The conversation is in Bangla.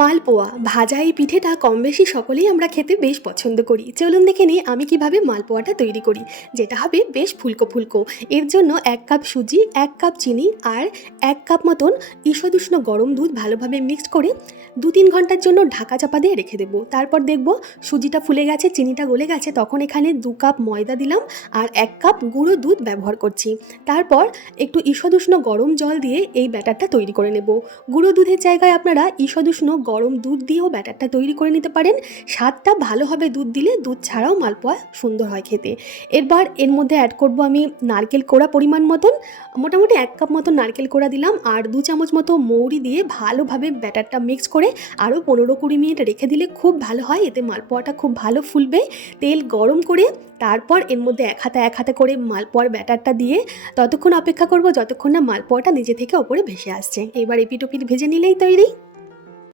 মালপোয়া ভাজা এই পিঠেটা কম বেশি সকলেই আমরা খেতে বেশ পছন্দ করি। চলুন দেখে নিই আমি কিভাবে মালপোয়াটা তৈরি করি, যেটা হবে বেশ ফুলকো ফুলকো। এর জন্য 1 কাপ সুজি, 1 কাপ চিনি আর 1 কাপ মতন ঈষদুষ্ণ গরম দুধ ভালোভাবে মিক্সড করে 2-3 ঘন্টার জন্য ঢাকা চাপা দিয়ে রেখে দেবো। তারপর দেখব সুজিটা ফুলে গেছে, চিনিটা গলে গেছে, তখন এখানে 2 কাপ ময়দা দিলাম আর 1 কাপ গুঁড়ো দুধ ব্যবহার করছি। তারপর একটু ঈষদুষ্ণ গরম জল দিয়ে এই ব্যাটারটা তৈরি করে নেব। গুঁড়ো দুধের জায়গায় আপনারা ঈষদুষ্ণ গরম দুধ দিয়েও ব্যাটারটা তৈরি করে নিতে পারেন। স্বাদটা ভালো হবে দুধ দিলে, দুধ ছাড়াও মালপোয়া সুন্দর হয় খেতে। এরপর এর মধ্যে অ্যাড করব আমি নারকেল কোড়া পরিমাণ মতন, মোটামুটি 1 কাপ মতো নারকেল কোড়া দিলাম আর 2 চামচ মতো মৌরি দিয়ে ভালোভাবে ব্যাটারটা মিক্স করে আরও 15-20 মিনিট রেখে দিলে খুব ভালো হয়। এতে মালপোয়াটা খুব ভালো ফুলবে। তেল গরম করে তারপর এর মধ্যে এক হাতে করে মালপোয়ার ব্যাটারটা দিয়ে ততক্ষণ অপেক্ষা করব যতক্ষণ না মালপোয়াটা নিজে থেকে ওপরে ভেসে আসছে। এবার এপিঠ ওপিঠ ভেজে নিলেই তৈরি।